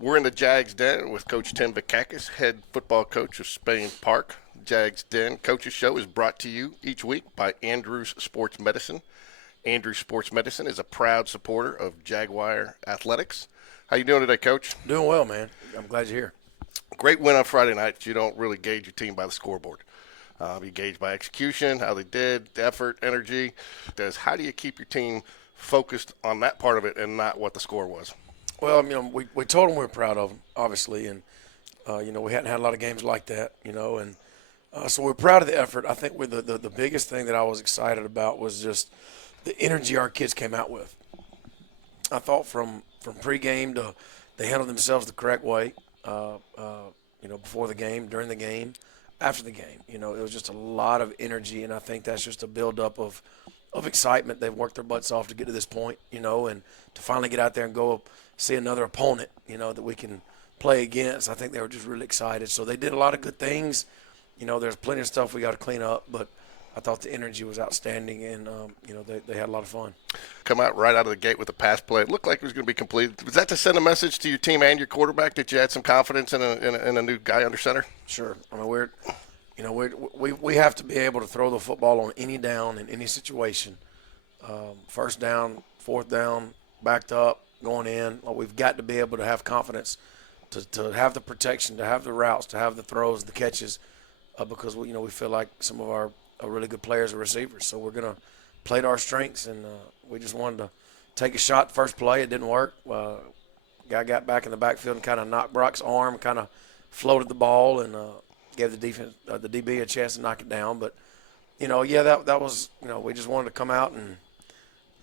We're in the Jags Den with Coach Tim Vakakis, head football coach of Spain Park. Jags Den Coaches Show is brought to you each week by Andrews Sports Medicine. Andrews Sports Medicine is a proud supporter of Jaguar Athletics. How you doing today, Coach? Doing well, man. I'm glad you're here. Great win on Friday night. You don't really gauge your team by the scoreboard. You gauge by execution, how they did, effort, energy. How do you keep your team focused on that part of it and not what the score was? Well, we told them we were proud of them, obviously, and we hadn't had a lot of games like that, and so we're proud of the effort. I think the biggest thing that I was excited about was just the energy our kids came out with. I thought from pregame to they handled themselves the correct way, before the game, during the game, after the game. It was just a lot of energy, and I think that's just a buildup of excitement. They've worked their butts off to get to this point, and to finally get out there and go see another opponent, that we can play against. I think they were just really excited. So they did a lot of good things. There's plenty of stuff we got to clean up, but I thought the energy was outstanding, and, they had a lot of fun. Come out right out of the gate with a pass play. It looked like it was going to be completed. Was that to send a message to your team and your quarterback that you had some confidence in a new guy under center? Sure. I mean, we have to be able to throw the football on any down in any situation. First down, fourth down, backed up, going in. We've got to be able to have confidence to have the protection, to have the routes, to have the throws, the catches, because we feel like some of our really good players are receivers. So we're going to play to our strengths, and we just wanted to take a shot first play. It didn't work. Guy got back in the backfield and kind of knocked Brock's arm, kind of floated the ball, and gave the defense, the DB, a chance to knock it down. But that was we just wanted to come out and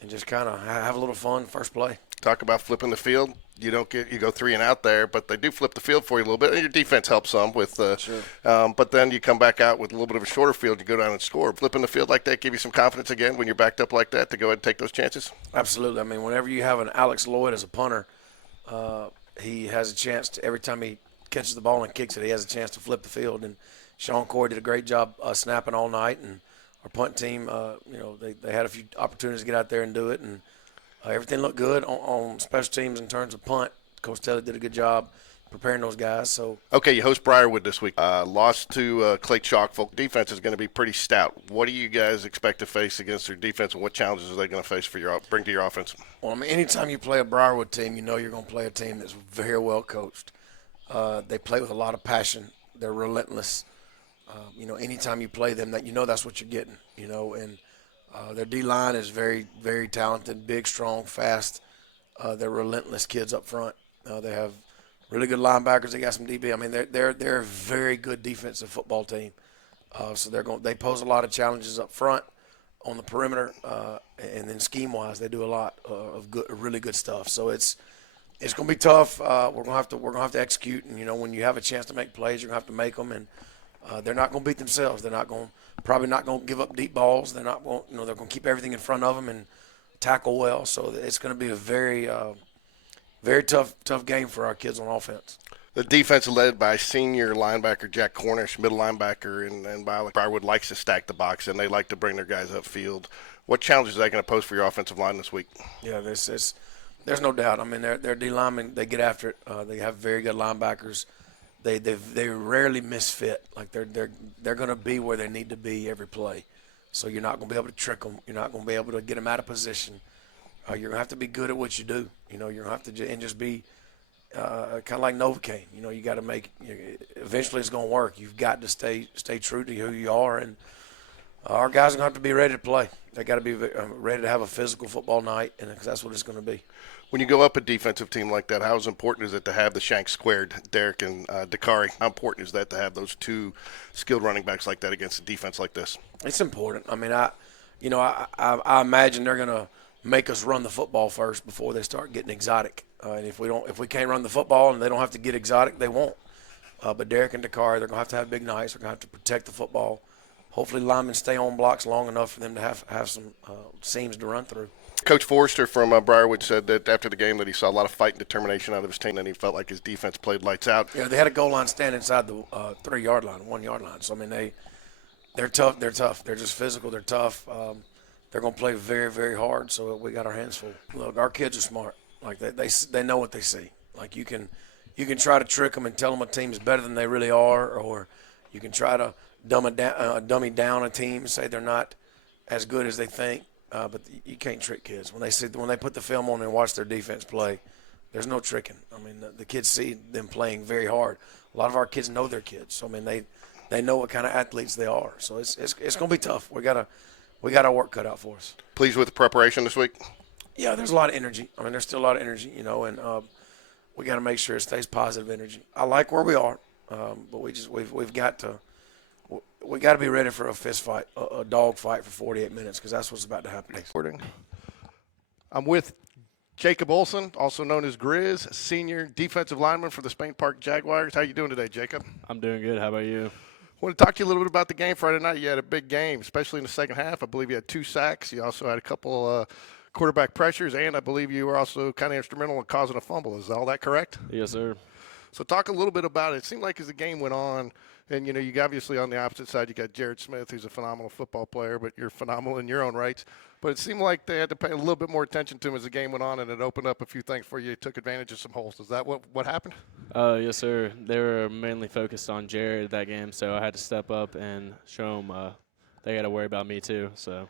just kind of have a little fun first play. Talk about flipping the field. You go 3 and out there, but they do flip the field for you a little bit. And your defense helps some with, Sure. But then you come back out with a little bit of a shorter field. You go down and score. Flipping the field like that give you some confidence again when you're backed up like that to go ahead and take those chances. Absolutely. I mean, whenever you have an Alex Lloyd as a punter, he has a chance to every time he catches the ball and kicks it, he has a chance to flip the field. And Sean Corey did a great job snapping all night, and our punt team, they had a few opportunities to get out there and do it, and everything looked good on special teams in terms of punt. Coach Taylor did a good job preparing those guys. So okay, you host Briarwood this week. Lost to Clay Chalkfolk. Defense is going to be pretty stout. What do you guys expect to face against their defense, and what challenges are they going to face bring to your offense? Well, I mean, anytime you play a Briarwood team, you're going to play a team that's very well coached. They play with a lot of passion. They're relentless. Anytime you play them, that's what you're getting. And their D-line is very, very talented, big, strong, fast. They're relentless kids up front. They have really good linebackers. They got some DB. I mean, they're a very good defensive football team. So they pose a lot of challenges up front on the perimeter, and then scheme-wise, they do a lot of really good stuff. So it's going to be tough. We're going to have to execute. And when you have a chance to make plays, you're going to have to make them. And they're not going to beat themselves. They're probably not going to give up deep balls. They're not going. They're going to keep everything in front of them and tackle well. So it's going to be a very, very tough game for our kids on offense. The defense led by senior linebacker Jack Cornish, middle linebacker, and Briarwood likes to stack the box, and they like to bring their guys upfield. What challenges is that going to pose for your offensive line this week? Yeah, there's no doubt. I mean, their D linemen, they get after it. They have very good linebackers. They rarely misfit. Like they're going to be where they need to be every play. So you're not going to be able to trick them. You're not going to be able to get them out of position. You're going to have to be good at what you do. You're going to have to just be kind of like Novocaine. You got to make. Eventually, it's going to work. You've got to stay true to who you are, and our guys are going to have to be ready to play. They got to be ready to have a physical football night, and because that's what it's going to be. When you go up a defensive team like that, how important is it to have the shank squared, Derek and Dakari? How important is that to have those two skilled running backs like that against a defense like this? It's important. I mean, I imagine they're going to make us run the football first before they start getting exotic. And if we can't run the football and they don't have to get exotic, they won't. But Derek and Dakari, they're going to have big nights. They're going to have to protect the football. Hopefully, linemen stay on blocks long enough for them to have some seams to run through. Coach Forrester from Briarwood said that after the game that he saw a lot of fight and determination out of his team, and he felt like his defense played lights out. Yeah, they had a goal line stand inside the 3-yard line, 1-yard line. So, I mean, they're tough. They're tough. They're just physical. They're tough. They're going to play very, very hard, so we got our hands full. Look, our kids are smart. Like, they know what they see. Like, you can you can try to trick them and tell them a team's better than they really are, or you can try to dummy down a team and say they're not as good as they think. But you can't trick kids. When they put the film on and watch their defense play, there's no tricking. I mean, the kids see them playing very hard. A lot of our kids know their kids. So, I mean, they know what kind of athletes they are. So it's going to be tough. We got our work cut out for us. Pleased with the preparation this week? Yeah, there's a lot of energy. I mean, there's still a lot of energy, and we got to make sure it stays positive energy. I like where we are, but we've got to be ready for a fist fight, a dog fight for 48 minutes, because that's what's about to happen next. I'm with Jacob Olsen, also known as Grizz, senior defensive lineman for the Spain Park Jaguars. How you doing today, Jacob? I'm doing good. How about you? I want to talk to you a little bit about the game Friday night. You had a big game, especially in the second half. I believe you had 2 sacks. You also had a couple quarterback pressures, and I believe you were also kind of instrumental in causing a fumble. Is all that correct? Yes, sir. So talk a little bit about it. It seemed like as the game went on, and, you obviously on the opposite side, you got Jared Smith, who's a phenomenal football player, but you're phenomenal in your own rights. But it seemed like they had to pay a little bit more attention to him as the game went on, and it opened up a few things for you. Took advantage of some holes. Is that what happened? Yes, sir. They were mainly focused on Jared that game, so I had to step up and show them they got to worry about me too. So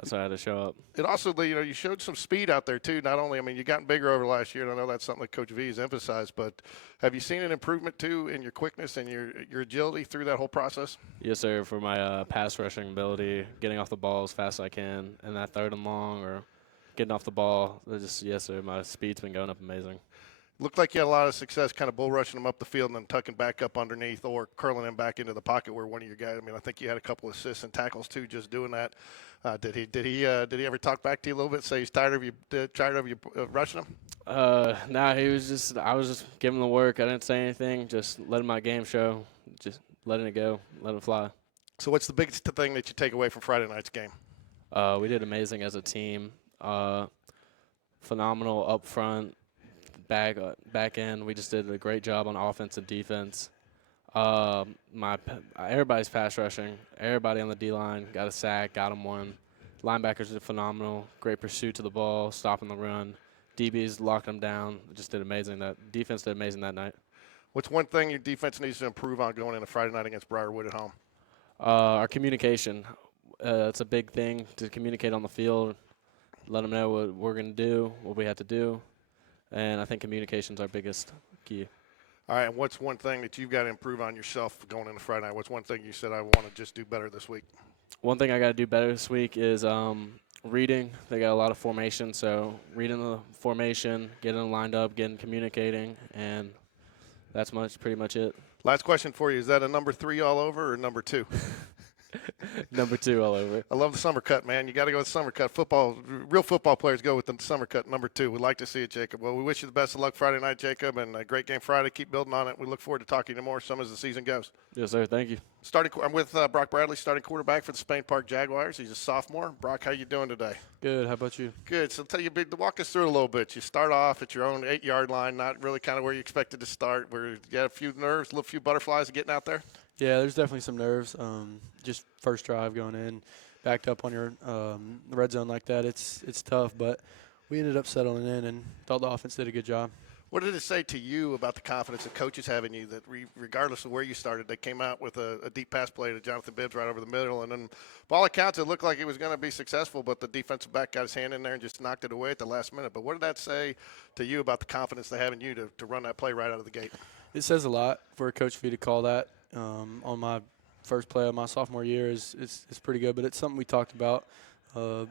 that's why I had to show up. It also, you showed some speed out there too. Not only, you gotten bigger over last year, and I know that's something that Coach V has emphasized, but have you seen an improvement too in your quickness and your agility through that whole process? Yes, sir. For my pass rushing ability, getting off the ball as fast as I can, and that 3rd and long or getting off the ball, yes, sir. My speed's been going up amazing. Looked like you had a lot of success kind of bull rushing them up the field and then tucking back up underneath or curling them back into the pocket where one of your guys, I think you had a couple assists and tackles too just doing that. Did he ever talk back to you a little bit, say he's tired of you rushing him? Nah, I was just giving the work. I didn't say anything, just letting my game show, just letting it go, letting it fly. So what's the biggest thing that you take away from Friday night's game? We did amazing as a team. Phenomenal up front. Back end, we just did a great job on offense and defense. Everybody's pass rushing. Everybody on the D-line got a sack, got them one. Linebackers did phenomenal. Great pursuit to the ball, stopping the run. DBs locked them down. Just did amazing. That defense did amazing that night. What's one thing your defense needs to improve on going into Friday night against Briarwood at home? Our communication. It's a big thing to communicate on the field. Let them know what we're going to do, what we have to do. And I think communication's our biggest key. All right, and what's one thing that you've got to improve on yourself going into Friday night? What's one thing you said I want to just do better this week? One thing I got to do better this week is reading. They got a lot of formation, so reading the formation, getting them lined up, communicating, and that's pretty much it. Last question for you. Is that a number 3 all over or number 2? Number 2 all over. I love the summer cut, man. You got to go with summer cut. Real football players go with the summer cut, number 2. We'd like to see it, Jacob. Well, we wish you the best of luck Friday night, Jacob, and a great game Friday. Keep building on it. We look forward to talking to you more some as the season goes. Yes, sir. Thank you. I'm with Brock Bradley, starting quarterback for the Spain Park Jaguars. He's a sophomore. Brock, how you doing today? Good. How about you? Good. So walk us through it a little bit. You start off at your own 8-yard line, not really kind of where you expected to start, where you had a few nerves, a few butterflies getting out there? Yeah, there's definitely some nerves. Just first drive going in, backed up on your red zone like that. It's tough, but we ended up settling in and thought the offense did a good job. What did it say to you about the confidence that coaches have in you that regardless of where you started, they came out with a deep pass play to Jonnathan Bibbs right over the middle, and then by all accounts it looked like it was going to be successful, but the defensive back got his hand in there and just knocked it away at the last minute. But what did that say to you about the confidence they have in you to run that play right out of the gate? It says a lot for Coach V to call that on my first play of my sophomore year. It's pretty good, but it's something we talked about the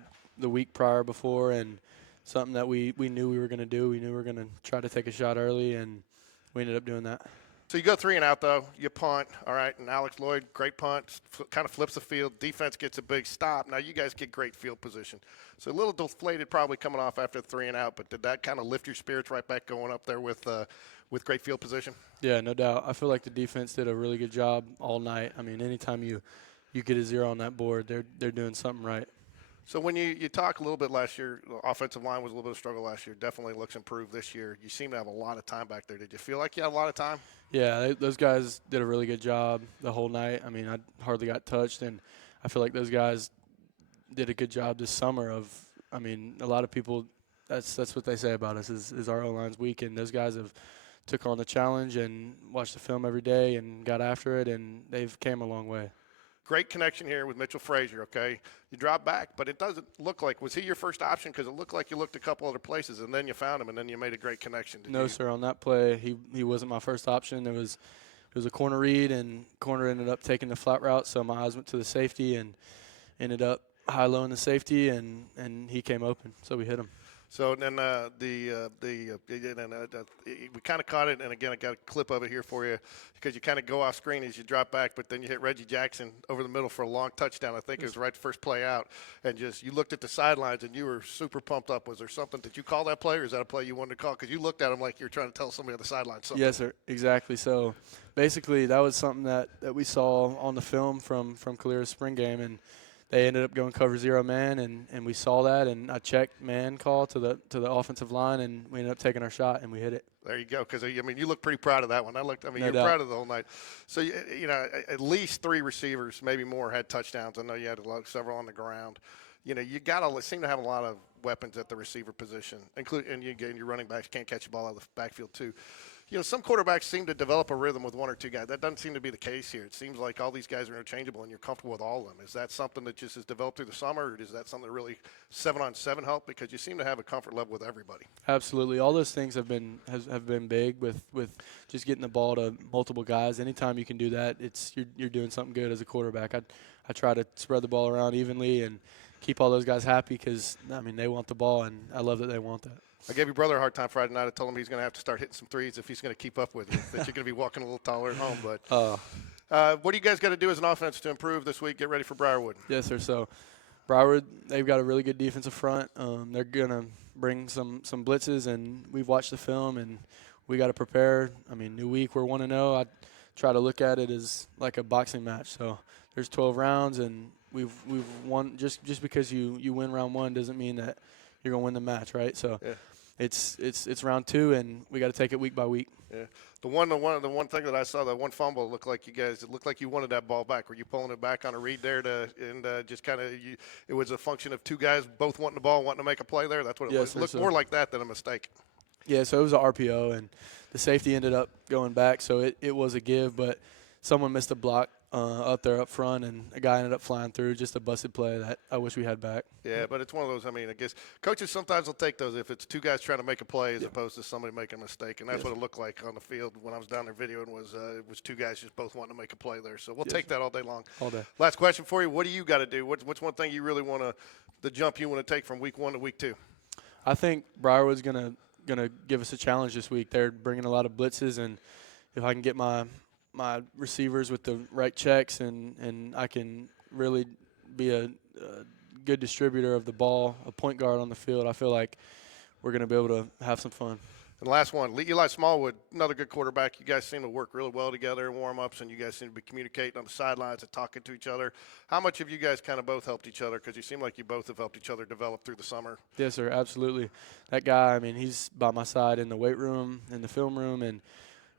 week prior before, and something that we knew we were going to do. We knew we were going to try to take a shot early, and we ended up doing that. So you go 3 and out, though. You punt, all right, and Alex Lloyd, great punt, kind of flips the field. Defense gets a big stop. Now you guys get great field position. So a little deflated probably coming off after 3 and out, but did that kind of lift your spirits right back going up there with great field position? Yeah, no doubt. I feel like the defense did a really good job all night. I mean, anytime you get a 0 on that board, they're doing something right. So when you talk a little bit last year, the offensive line was a little bit of a struggle last year. Definitely looks improved this year. You seem to have a lot of time back there. Did you feel like you had a lot of time? Yeah, those guys did a really good job the whole night. I mean, I hardly got touched, and I feel like those guys did a good job this summer a lot of people, that's what they say about us is our O-line's weak, and those guys have took on the challenge and watched the film every day and got after it, and they've came a long way. Great connection here with Mitchell Frazier, okay? You drop back, but it doesn't look like – was he your first option? Because it looked like you looked a couple other places, and then you found him, and then you made a great connection. No, sir. On that play, he wasn't my first option. It was a corner read, and corner ended up taking the flat route, so my eyes went to the safety and ended up high-low in the safety, and he came open, so we hit him. So then we kind of caught it, and again, I got a clip of it here for you because you kind of go off screen as you drop back, but then you hit Reggie Jackson over the middle for a long touchdown. I think it was right the first play out, and just you looked at the sidelines and you were super pumped up. Was there something? Did you call that play, or is that a play you wanted to call? Because you looked at him like you were trying to tell somebody on the sideline something. Yes, sir. Exactly. So basically, that was something that we saw on the film from Calera's spring game, and they ended up going cover zero man, and we saw that, and I checked man call to the offensive line, and we ended up taking our shot, and we hit it. There you go. Because, I mean, you look pretty proud of that one. No you're doubt. proud of the whole night. So, you know, at least 3 receivers, maybe more, had touchdowns. I know you had several on the ground. You know, you seem to have a lot of weapons at the receiver position, and your running backs can't catch the ball out of the backfield too. You know, some quarterbacks seem to develop a rhythm with 1 or 2 guys. That doesn't seem to be the case here. It seems like all these guys are interchangeable, and you're comfortable with all of them. Is that something that just has developed through the summer, or is that something that really 7-on-7 help? Because you seem to have a comfort level with everybody. Absolutely, all those things have been big with just getting the ball to multiple guys. Anytime you can do that, you're doing something good as a quarterback. I try to spread the ball around evenly and keep all those guys happy because, I mean, they want the ball, and I love that they want that. I gave your brother a hard time Friday night. I told him he's going to have to start hitting some threes if he's going to keep up with you, that you're going to be walking a little taller at home. But what do you guys got to do as an offense to improve this week, get ready for Briarwood? Yes, sir. So Briarwood, they've got a really good defensive front. They're going to bring some blitzes, and we've watched the film, and we got to prepare. I mean, new week, we're 1-0. I try to look at it as like a boxing match. So there's 12 rounds, and we've won. Just because you win round 1 doesn't mean that you're going to win the match, right? So yeah. It's round 2, and we got to take it week by week. Yeah. The one thing that I saw, that one fumble, looked like you wanted that ball back. Were you pulling it back on a read there just kind of it was a function of 2 guys both wanting the ball, wanting to make a play there? That's what it was. It looked more like that than a mistake. Yeah, so it was an RPO, and the safety ended up going back, so it was a give, but someone missed a block up there up front, and a guy ended up flying through. Just a busted play that I wish we had back. Yeah, but it's one of those, I mean, I guess coaches sometimes will take those if it's 2 guys trying to make a play as opposed to somebody making a mistake, and that's what it looked like on the field when I was down there videoing it was 2 guys just both wanting to make a play there. So we'll take that all day long. All day. Last question for you. What do you got to do? What's one thing you really want to – the jump you want to take from week 1 to week 2? I think Briarwood's gonna give us a challenge this week. They're bringing a lot of blitzes, and if I can get my receivers with the right checks and I can really be a good distributor of the ball, a point guard on the field, I feel like we're going to be able to have some fun. And last one, Eli Smallwood, another good quarterback. You guys seem to work really well together in warm-ups, and you guys seem to be communicating on the sidelines and talking to each other. How much have you guys kind of both helped each other? Because you seem like you both have helped each other develop through the summer. Yes, sir, absolutely. That guy, I mean, he's by my side in the weight room, in the film room, and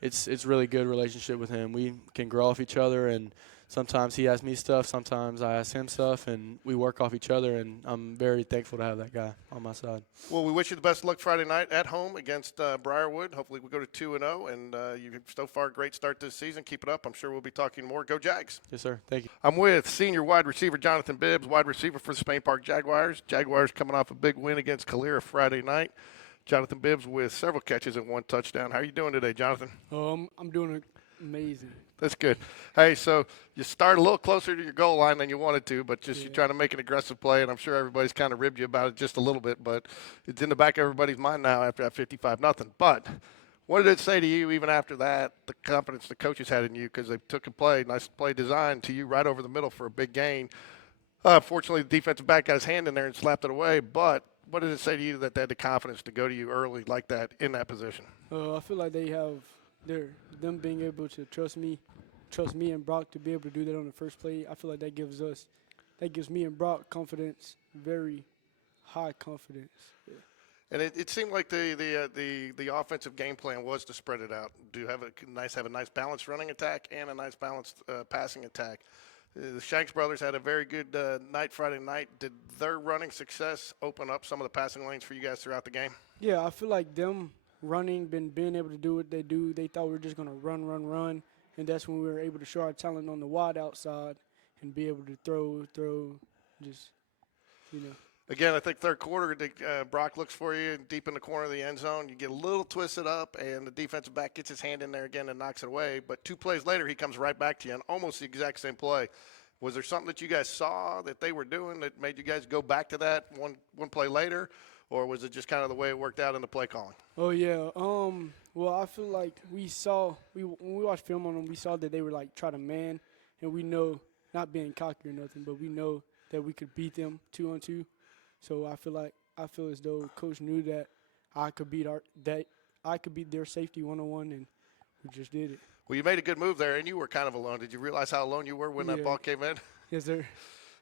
it's really good relationship with him. We can grow off each other, and sometimes he asks me stuff, sometimes I ask him stuff, and we work off each other, and I'm very thankful to have that guy on my side. Well, we wish you the best of luck Friday night at home against Briarwood. Hopefully we go to 2-0, and you've so far a great start this season. Keep it up. I'm sure we'll be talking more. Go Jags. Yes, sir. Thank you. I'm with senior wide receiver Jonnathan Bibbs, wide receiver for the Spain Park Jaguars. Jaguars coming off a big win against Calera Friday night. Jonnathan Bibbs with several catches and 1 touchdown. How are you doing today, Jonnathan? I'm doing amazing. That's good. Hey, so you start a little closer to your goal line than you wanted to, but you're trying to make an aggressive play, and I'm sure everybody's kind of ribbed you about it just a little bit, but it's in the back of everybody's mind now after that 55-0. But what did it say to you even after that, the confidence the coaches had in you, because they took a play, nice play design to you right over the middle for a big gain. Fortunately, the defensive back got his hand in there and slapped it away, but what did it say to you that they had the confidence to go to you early like that in that position? I feel like they have them being able to trust me and Brock to be able to do that on the first play. I feel like that gives me and Brock confidence, very high confidence. Yeah. And it seemed like the offensive game plan was to spread it out. Have a nice balanced running attack and a nice balanced passing attack. The Shanks brothers had a very good night Friday night. Did their running success open up some of the passing lanes for you guys throughout the game? Yeah, I feel like them running, being able to do what they do. They thought we were just going to run, and that's when we were able to show our talent on the wide outside and be able to throw, just, you know. Again, I think third quarter, Brock looks for you deep in the corner of the end zone. You get a little twisted up, and the defensive back gets his hand in there again and knocks it away. But 2 plays later, he comes right back to you on almost the exact same play. Was there something that you guys saw that they were doing that made you guys go back to that one play later, or was it just kind of the way it worked out in the play calling? Oh, yeah. Well, I feel like when we watched film on them, we saw that they were, like, trying to man, and we know, not being cocky or nothing, but we know that we could beat them 2-on-2. So I feel as though Coach knew that I could beat their safety 1-on-1, and we just did it. Well, you made a good move there, and you were kind of alone. Did you realize how alone you were when that ball came in? Yes, sir.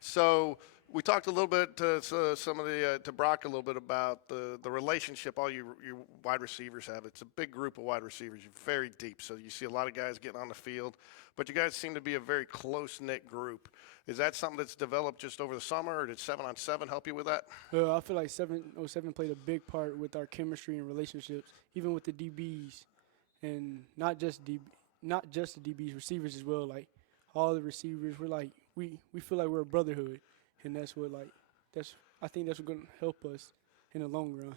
So we talked a little bit to Brock a little bit about the relationship all your wide receivers have. It's a big group of wide receivers. You're very deep, so you see a lot of guys getting on the field. But you guys seem to be a very close-knit group. Is that something that's developed just over the summer, or did 7-on-7 help you with that? I feel like 7-on-7 played a big part with our chemistry and relationships, even with the DBs, and not just the DBs, receivers as well. Like all the receivers, we feel like we're a brotherhood, and I think that's what's going to help us in the long run.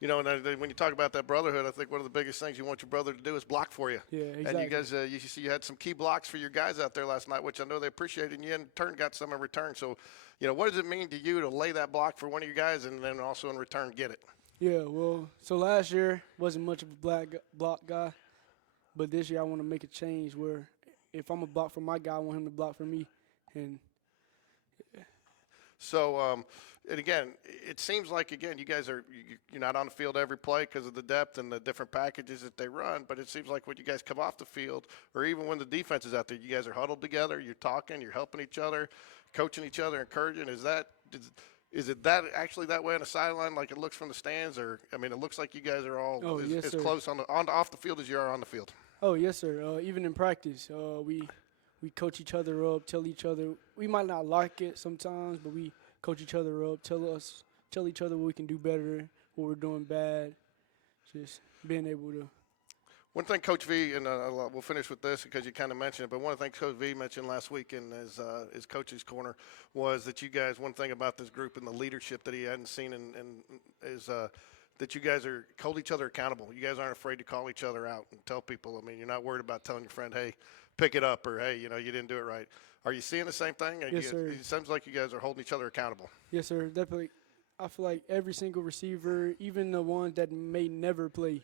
You know, and when you talk about that brotherhood, I think one of the biggest things you want your brother to do is block for you. Yeah, exactly. And you guys, you had some key blocks for your guys out there last night, which I know they appreciated, and you in turn got some in return. So, you know, what does it mean to you to lay that block for one of your guys and then also in return get it? Yeah, well, so last year wasn't much of a block guy, but this year I want to make a change where if I'm a block for my guy, I want him to block for me. And So, and again, it seems like, again, you guys you're not on the field every play because of the depth and the different packages that they run, but it seems like when you guys come off the field or even when the defense is out there, you guys are huddled together, you're talking, you're helping each other, coaching each other, encouraging. Is it that actually that way on the sideline like it looks from the stands? Or, I mean, it looks like you guys are all as close off the field as you are on the field. Oh, yes, sir. Even in practice, we coach each other up, tell each other. We might not like it sometimes, but we coach each other up, tell each other what we can do better, what we're doing bad, just being able to. One thing Coach V, and we'll finish with this because you kind of mentioned it, but one of the things Coach V mentioned last week in his coach's corner was that you guys, one thing about this group and the leadership that he hadn't seen is that you guys hold each other accountable. You guys aren't afraid to call each other out and tell people. I mean, you're not worried about telling your friend, hey, pick it up, or, hey, you know, you didn't do it right. Are you seeing the same thing? Yes, sir. It seems like you guys are holding each other accountable. Yes, sir, definitely. I feel like every single receiver, even the ones that may never play,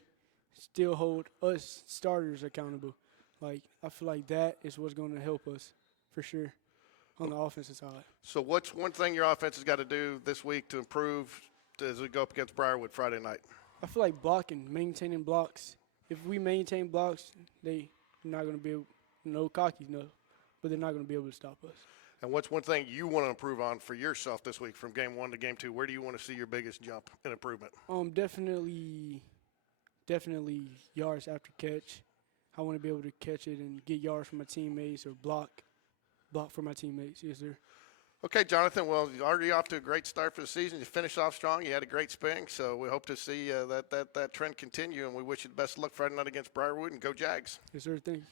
still hold us starters accountable. Like, I feel like that is what's going to help us for sure on the offensive side. So what's one thing your offense has got to do this week to improve as we go up against Briarwood Friday night? I feel like maintaining blocks. If we maintain blocks, they're not going to be able, no cockies, no, but they're not going to be able to stop us. And what's one thing you want to improve on for yourself this week from game 1 to game 2? Where do you want to see your biggest jump in improvement? Definitely yards after catch. I want to be able to catch it and get yards from my teammates or block for my teammates. Yes, sir. Okay, Jonnathan, well, you're already off to a great start for the season. You finished off strong. You had a great spring, so we hope to see that trend continue, and we wish you the best of luck Friday night against Briarwood, and go Jags. Yes, sir. Thank you.